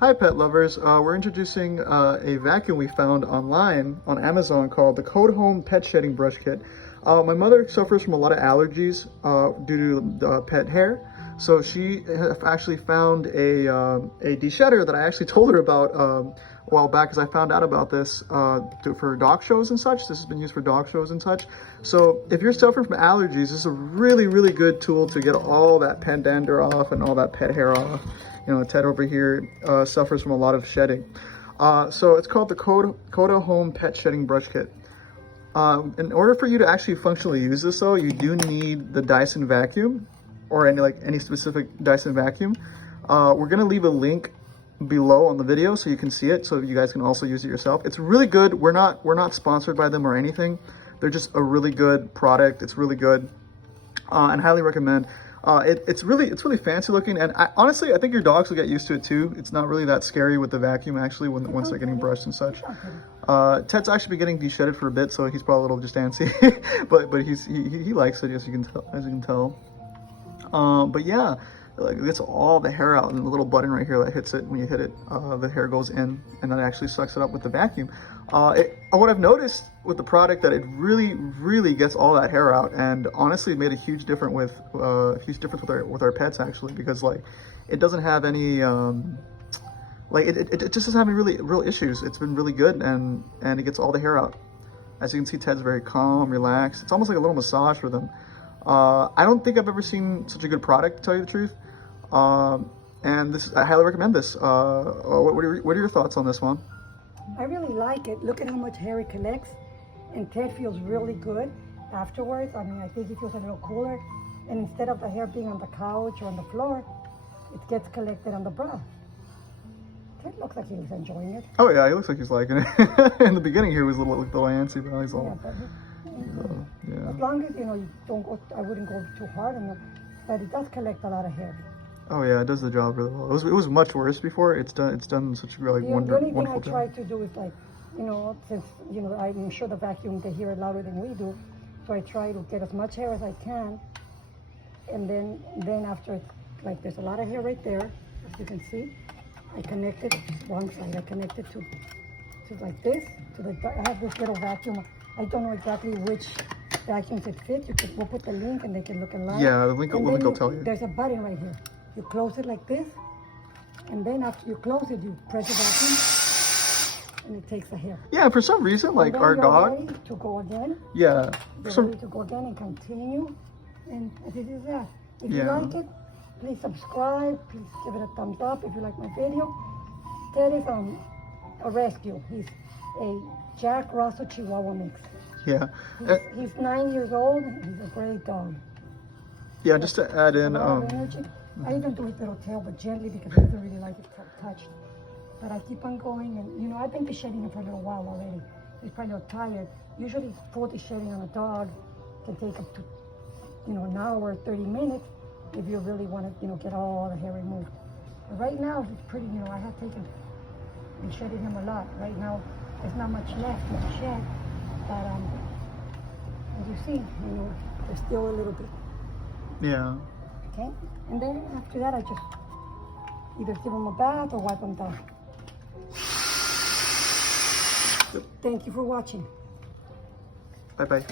Hi pet lovers, we're introducing a vacuum we found online on Amazon called the Code Home Pet Shedding Brush Kit. My mother suffers from a lot of allergies due to the pet hair, so she actually found a de-shedder that I actually told her about a while back, because I found out about this for dog shows and such. This has been used for dog shows and such. So if you're suffering from allergies, this is a really, really good tool to get all that pet dander off and all that pet hair off. You know, Ted over here suffers from a lot of shedding. So it's called the Coda Home Pet Shedding Brush Kit. In order for you to actually functionally use this though, you do need the Dyson vacuum, or any specific Dyson vacuum. We're gonna leave a link below on the video so you can see it, so you guys can also use it yourself. It's really good. We're not sponsored by them or anything. They're just a really good product. It's really good, and highly recommend. It's really fancy looking, and honestly I think your dogs will get used to it too. It's not really that scary with the vacuum actually once they're getting brushed and such. Ted's actually been getting de-shedded for a bit, so he's probably a little just antsy, but he likes it, as you can tell. But yeah, like it gets all the hair out, and the little button right here that hits it when you hit it, the hair goes in, and then it actually sucks it up with the vacuum. What I've noticed with the product, that it really gets all that hair out, and honestly it made a huge difference with our pets actually, because like it doesn't have any it just doesn't have any real issues. It's been really good, and it gets all the hair out. As you can see, Ted's very calm, relaxed. It's almost like a little massage for them. I don't think I've ever seen such a good product, to tell you the truth. And I highly recommend this. What are your thoughts on this one? I really like it. Look at how much hair it collects, and Ted feels really good afterwards. I mean, I think he feels a little cooler, and instead of the hair being on the couch or on the floor, it gets collected on the bra. Ted looks like he's enjoying it. Oh yeah, he looks like he's liking it. In the beginning here, he was a little antsy, but now he's all... Yeah. As long as, you don't go, I wouldn't go too hard on it, but it does collect a lot of hair. Oh yeah, it does the job really well. It was much worse before. It's done such a really wonderful job. The only thing I try to do is since I'm sure the vacuum, they hear it louder than we do, so I try to get as much hair as I can, and then after it's like there's a lot of hair right there, as you can see, I connect it one side. I connect it to like this. I have this little vacuum. I don't know exactly which vacuums it fits. We'll put the link and they can look online. Yeah, the link will tell you. There's a button right here. You close it like this, and then after you close it, you press the vacuum, and it takes the hair. Yeah, for some reason, like our dog. Ready to go again. Yeah. Ready to go again and continue, and this is that. If you like it, please subscribe. Please give it a thumbs up if you like my video. Ted is a rescue. He's a Jack Russell Chihuahua mix. Yeah. He's 9 years old. He's a great dog. Yeah, just to add in. Energy. I even do his little tail, but gently, because he doesn't really like it touched. But I keep on going, and I've been shedding him for a little while already. He's probably a little tired. Usually, full shedding on a dog can take up to an hour, 30 minutes, if you really want to get all the hair removed. But right now, he's pretty. I have been shedding him a lot. Right now, there's not much left to shed, but as you see, there's still a little bit. Yeah. Okay, and then after that, I just either give them a bath or wipe them down. Thank you for watching. Bye-bye.